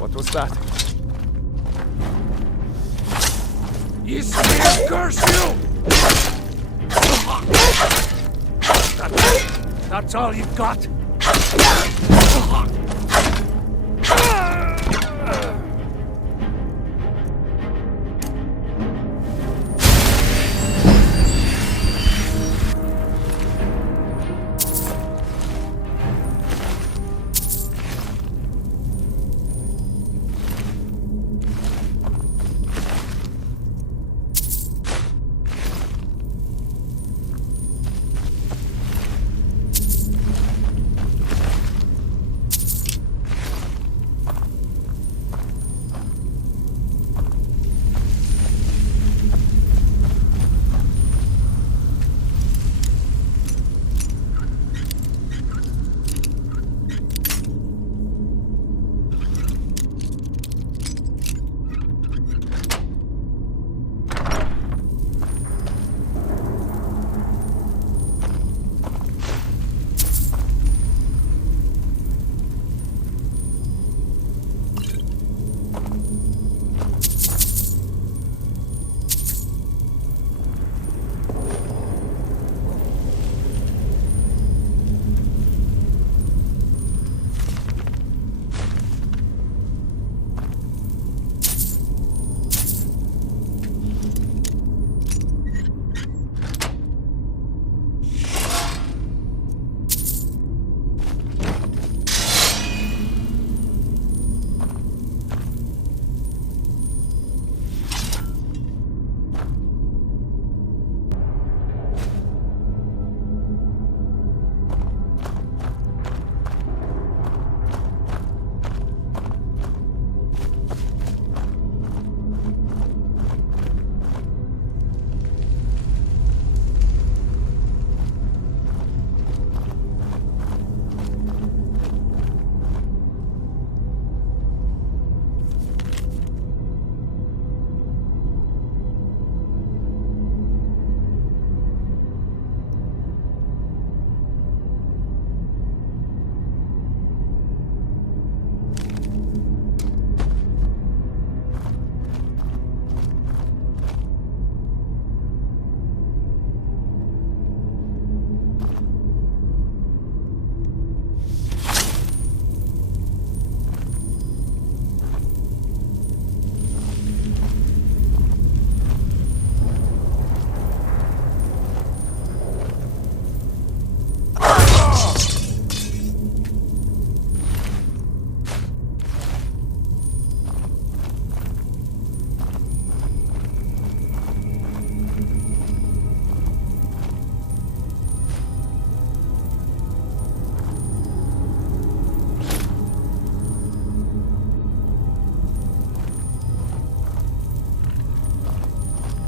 What was that? You see, curse you! That's all you've got?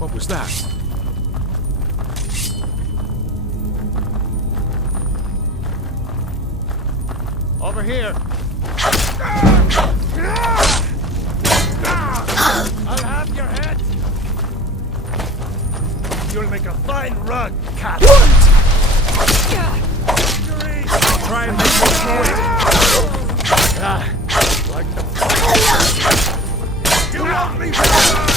What was that? Over here! I'll have your head! You'll make a fine rug, cat! Victory! I'll try and make you through it! Like the... You want me to die!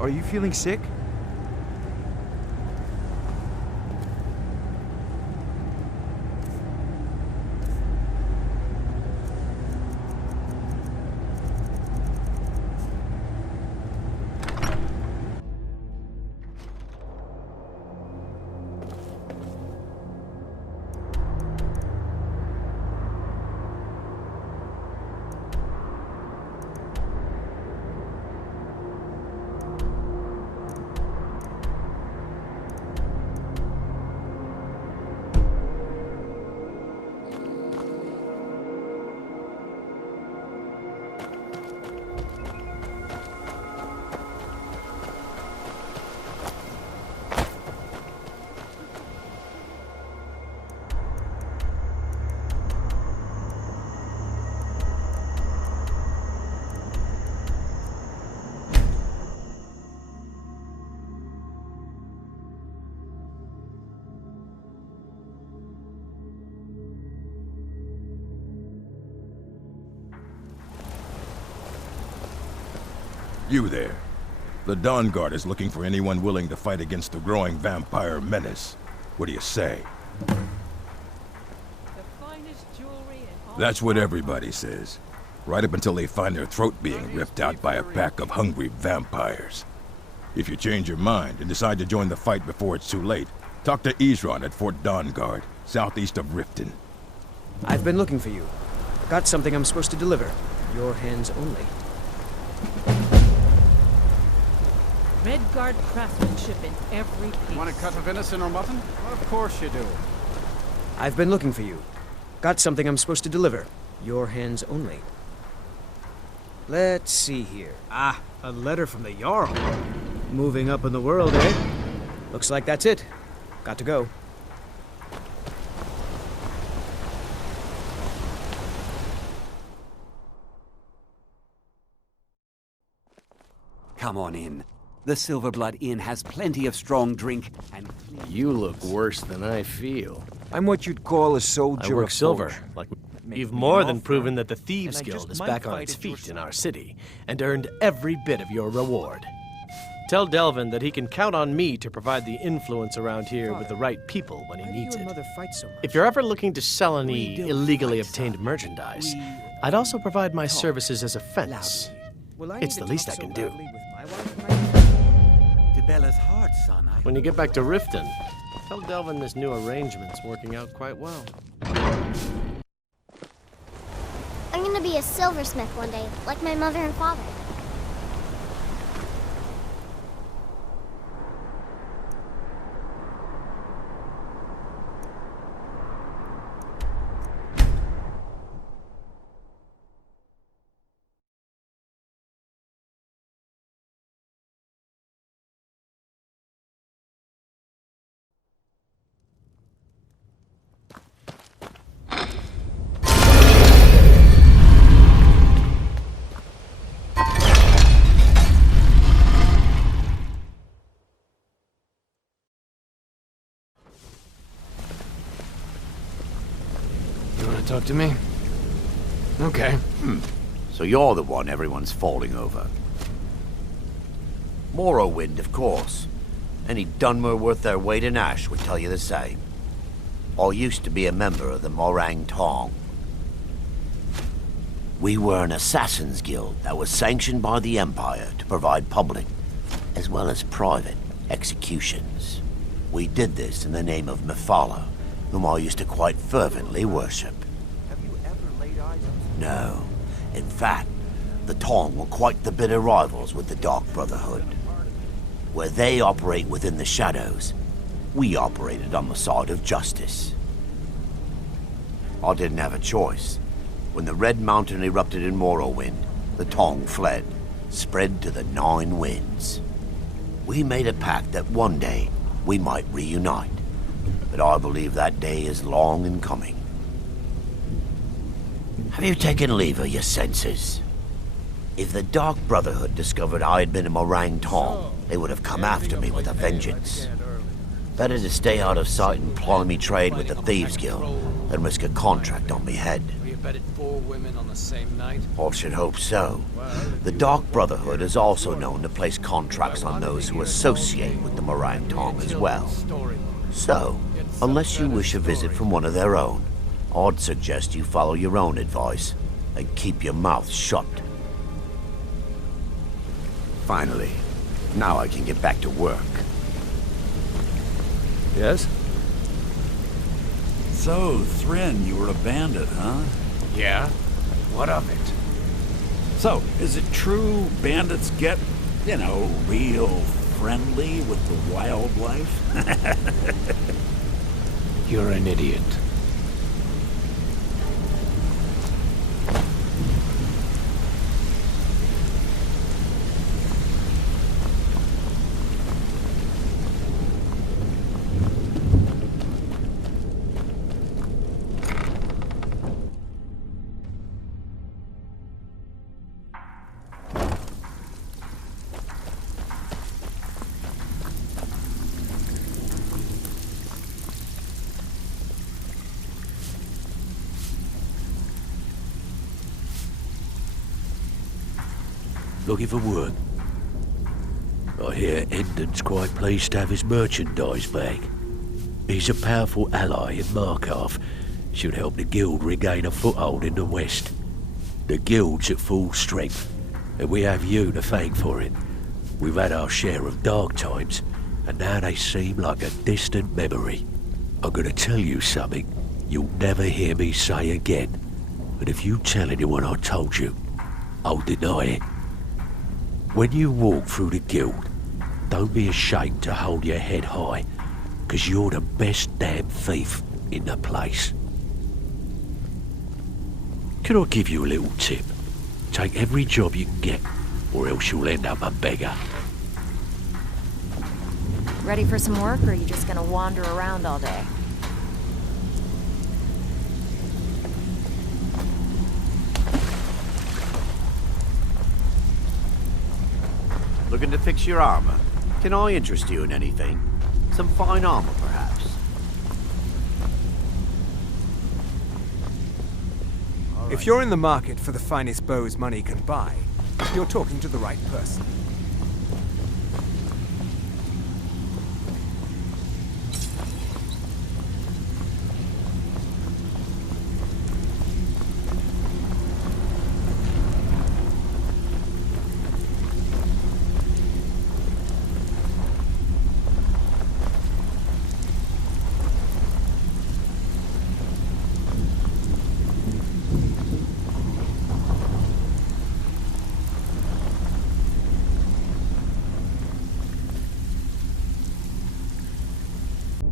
Are you feeling sick? You there. The Dawn Guard is looking for anyone willing to fight against the growing vampire menace. What do you say? That's what everybody says. Right up until they find their throat being ripped out by a pack of hungry vampires. If you change your mind and decide to join the fight before it's too late, talk to Isran at Fort Dawn Guard, southeast of Riften. I've been looking for you. Got something I'm supposed to deliver. Your hands only. Redguard craftsmanship in every piece. Want a cut of venison or mutton? Of course you do. I've been looking for you. Got something I'm supposed to deliver. Your hands only. Let's see here. Ah, a letter from the Jarl. Moving up in the world, eh? Looks like that's it. Got to go. Come on in. The Silverblood Inn has plenty of strong drink and clean. You look worse than I feel. I'm what you'd call a soldier I work of silver. fortune. Like Make you've me more an than offer, proven that the Thieves and I Guild just is might back on fight its at your feet in our side. city and earned every bit of your reward. Tell Delvin that he can count on me to provide the influence around here with the right people when he Why do needs you and it. Mother fight so much? If you're ever looking to sell any don't illegally fight, obtained son. merchandise, I'd also provide my services as a fence. Will I It's need the to least talk I so can do. loudly with my wife tonight? To Bella's heart, son. When you get back to Riften, tell Delvin this new arrangement's working out quite well. I'm gonna be a silversmith one day, like my mother and father. You want to talk to me? Okay. So you're the one everyone's falling over. Morrowind, of course. Any Dunmer worth their weight in ash would tell you the same. I used to be a member of the Morang Tong. We were an assassins guild that was sanctioned by the Empire to provide public, as well as private, executions. We did this in the name of Mephala, whom I used to quite fervently worship. Have you ever laid eyes on No. In fact, the Tong were quite the bitter rivals with the Dark Brotherhood. Where they operate within the shadows, we operated on the side of justice. I didn't have a choice. When the Red Mountain erupted in Morrowind, the Tong fled, spread to the Nine Winds. We made a pact that one day we might reunite, but I believe that day is long in coming. Have you taken leave of your senses? If the Dark Brotherhood discovered I had been a Morang Tong, they would have come after me with a vengeance. Better to stay out of sight and ply me trade with the Thieves Guild than risk a contract on me head. bedded 4 women on the same night? Or should hope so. The Dark Brotherhood is also known to place contracts on those who associate with the Morang Tong as well. So, unless you wish a visit from one of their own, I'd suggest you follow your own advice and keep your mouth shut. Finally, now I can get back to work. Yes? So, Thryn, you were a bandit, huh? Yeah? What of it? So, is it true bandits get, real friendly with the wildlife? You're an idiot. Looking for work? I hear Endon's quite pleased to have his merchandise back. He's a powerful ally in Markarth. Should help the guild regain a foothold in the west. The guild's at full strength, and we have you to thank for it. We've had our share of dark times, and now they seem like a distant memory. I'm gonna tell you something you'll never hear me say again. And if you tell anyone I told you, I'll deny it. When you walk through the guild, don't be ashamed to hold your head high, 'cause you're the best damn thief in the place. Can I give you a little tip? Take every job you can get, or else you'll end up a beggar. Ready for some work, or are you just gonna wander around all day? Looking to fix your armor? Can I interest you in anything? Some fine armor, perhaps? If you're in the market for the finest bows money can buy, you're talking to the right person.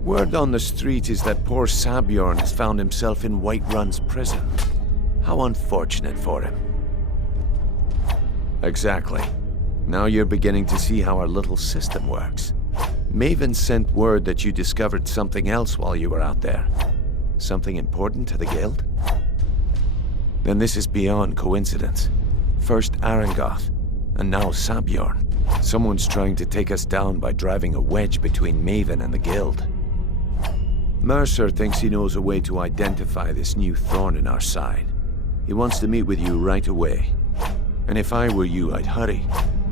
Word on the street is that poor Sabjorn has found himself in Whiterun's prison. How unfortunate for him. Exactly. Now you're beginning to see how our little system works. Maven sent word that you discovered something else while you were out there. Something important to the guild? Then this is beyond coincidence. First Arangoth, and now Sabjorn. Someone's trying to take us down by driving a wedge between Maven and the guild. Mercer thinks he knows a way to identify this new thorn in our side. He wants to meet with you right away. And if I were you, I'd hurry.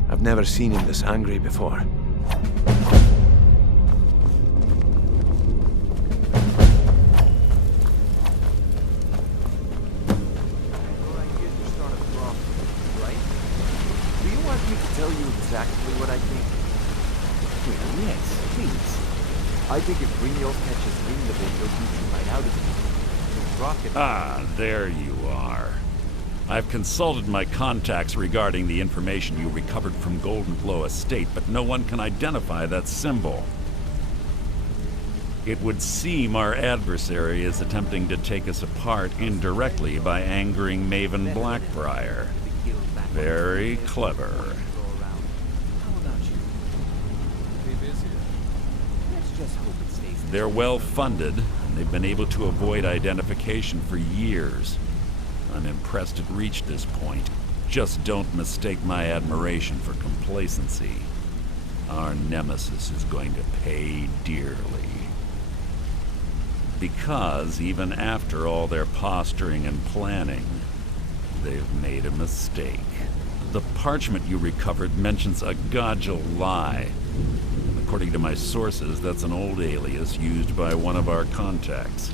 I've never seen him this angry before. Do you want me to tell you exactly what I think? Well, yes, please. I think if Brynjolf catches wind of it, he'll beat you right out of it. He'll rock it. Ah, there you are. I've consulted my contacts regarding the information you recovered from Goldenglow Estate, but no one can identify that symbol. It would seem our adversary is attempting to take us apart indirectly by angering Maven Blackbriar. Very clever. They're well funded, and they've been able to avoid identification for years. I'm impressed it reached this point. Just don't mistake my admiration for complacency. Our nemesis is going to pay dearly. Because even after all their posturing and planning, they've made a mistake. The parchment you recovered mentions a Godgel lie. According to my sources, that's an old alias used by one of our contacts.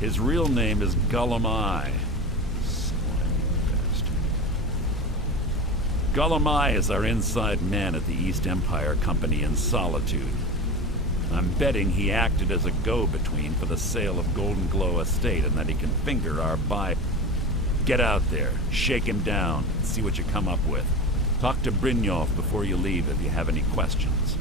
His real name is Gullum Eye. Slimy bastard. Gullum Eye is our inside man at the East Empire Company in Solitude. I'm betting he acted as a go-between for the sale of Golden Glow Estate and that he can finger our buy. Get out there, shake him down, and see what you come up with. Talk to Brynjolf before you leave if you have any questions.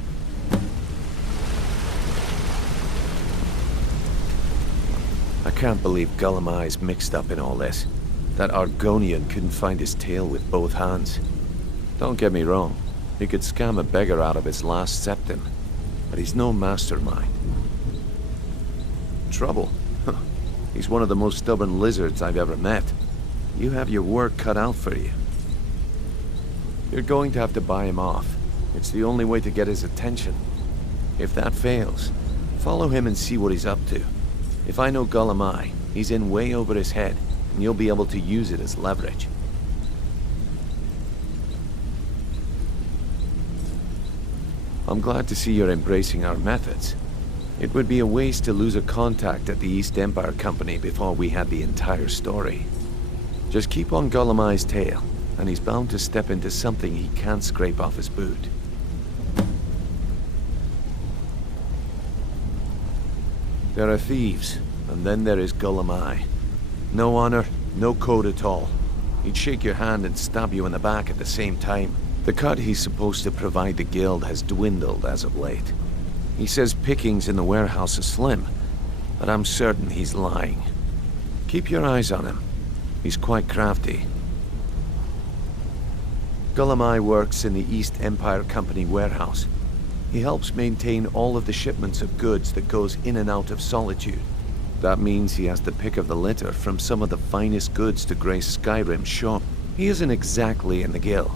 I can't believe Gullum Eye's mixed up in all this. That Argonian couldn't find his tail with both hands. Don't get me wrong, he could scam a beggar out of his last septim, but he's no mastermind. Trouble? Huh. He's one of the most stubborn lizards I've ever met. You have your work cut out for you. You're going to have to buy him off. It's the only way to get his attention. If that fails, follow him and see what he's up to. If I know Gullum Eye, he's in way over his head, and you'll be able to use it as leverage. I'm glad to see you're embracing our methods. It would be a waste to lose a contact at the East Empire Company before we had the entire story. Just keep on Gullum Eye's tail, and he's bound to step into something he can't scrape off his boot. There are thieves, and then there is Gullum Eye. No honor, no code at all. He'd shake your hand and stab you in the back at the same time. The cut he's supposed to provide the guild has dwindled as of late. He says pickings in the warehouse are slim, but I'm certain he's lying. Keep your eyes on him. He's quite crafty. Gullum Eye works in the East Empire Company warehouse. He helps maintain all of the shipments of goods that goes in and out of Solitude. That means he has the pick of the litter from some of the finest goods to grace Skyrim's shop. He isn't exactly in the guild,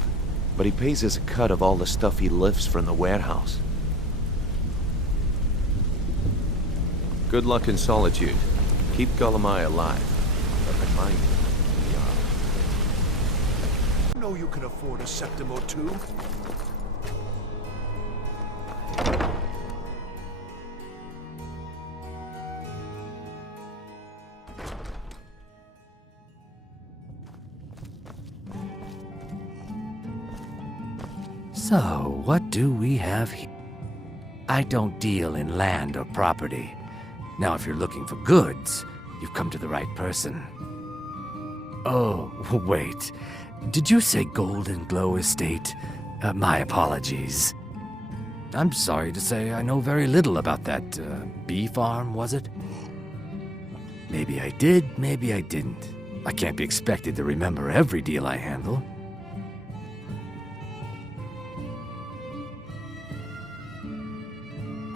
but he pays us a cut of all the stuff he lifts from the warehouse. Good luck in Solitude. Keep Gullum Eye alive. But remind him we are. You know you can afford a septim or two. So, what do we have here? I don't deal in land or property. Now, if you're looking for goods, you've come to the right person. Oh, wait. Did you say Golden Glow Estate? My apologies. I'm sorry to say I know very little about that bee farm, was it? Maybe I did, maybe I didn't. I can't be expected to remember every deal I handle.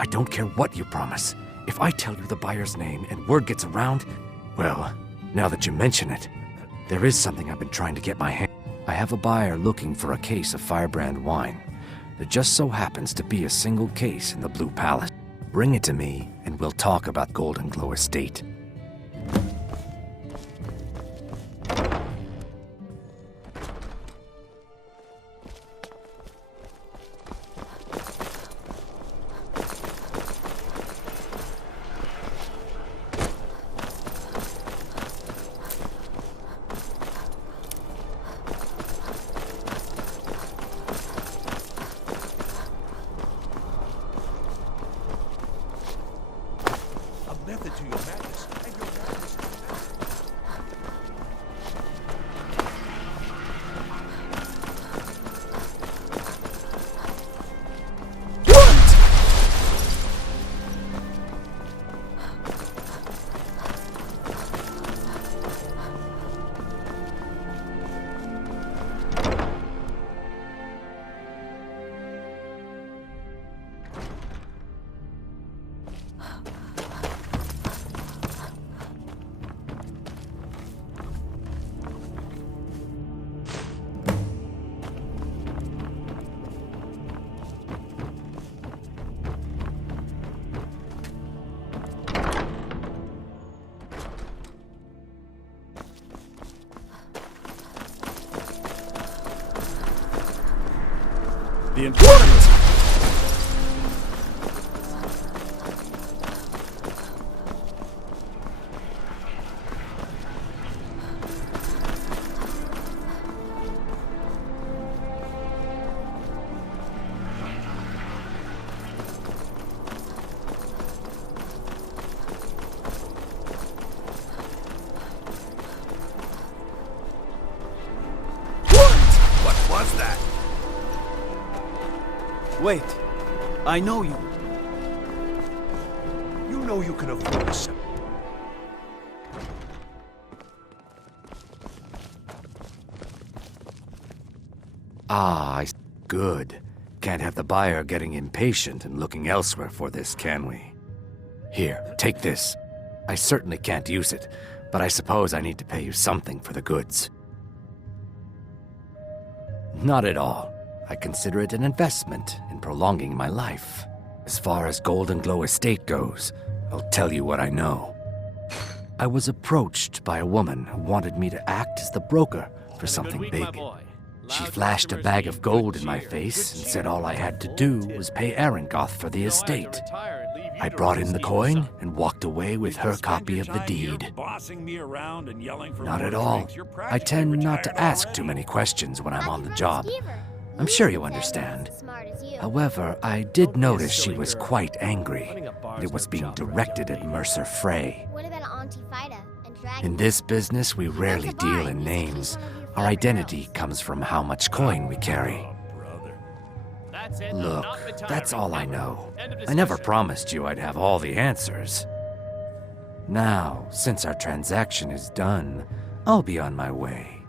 I don't care what you promise. If I tell you the buyer's name and word gets around, well, now that you mention it, there is something I've been trying to get my hand. I have a buyer looking for a case of Firebrand wine. There just so happens to be a single case in the Blue Palace. Bring it to me, and we'll talk about Golden Glow Estate. A method to your madness. The informant! What was that? Wait. I know you. You know you can afford a sell. Good. Can't have the buyer getting impatient and looking elsewhere for this, can we? Here, take this. I certainly can't use it, but I suppose I need to pay you something for the goods. Not at all. I consider it an investment in prolonging my life. As far as Golden Glow Estate goes, I'll tell you what I know. I was approached by a woman who wanted me to act as the broker for something big. She flashed a bag of gold in my face and said all I had to do was pay Arangoth for the estate. I brought in the coin and walked away with her copy of the deed. Not at all. I tend not to ask too many questions when I'm on the job. I'm sure you understand. However, I did notice she was quite angry. It was being directed at Mercer Frey. What about Auntie Fida and Dragon? In this business, we rarely deal in names. Our identity comes from how much coin we carry. Look, that's all I know. I never promised you I'd have all the answers. Now, since our transaction is done, I'll be on my way.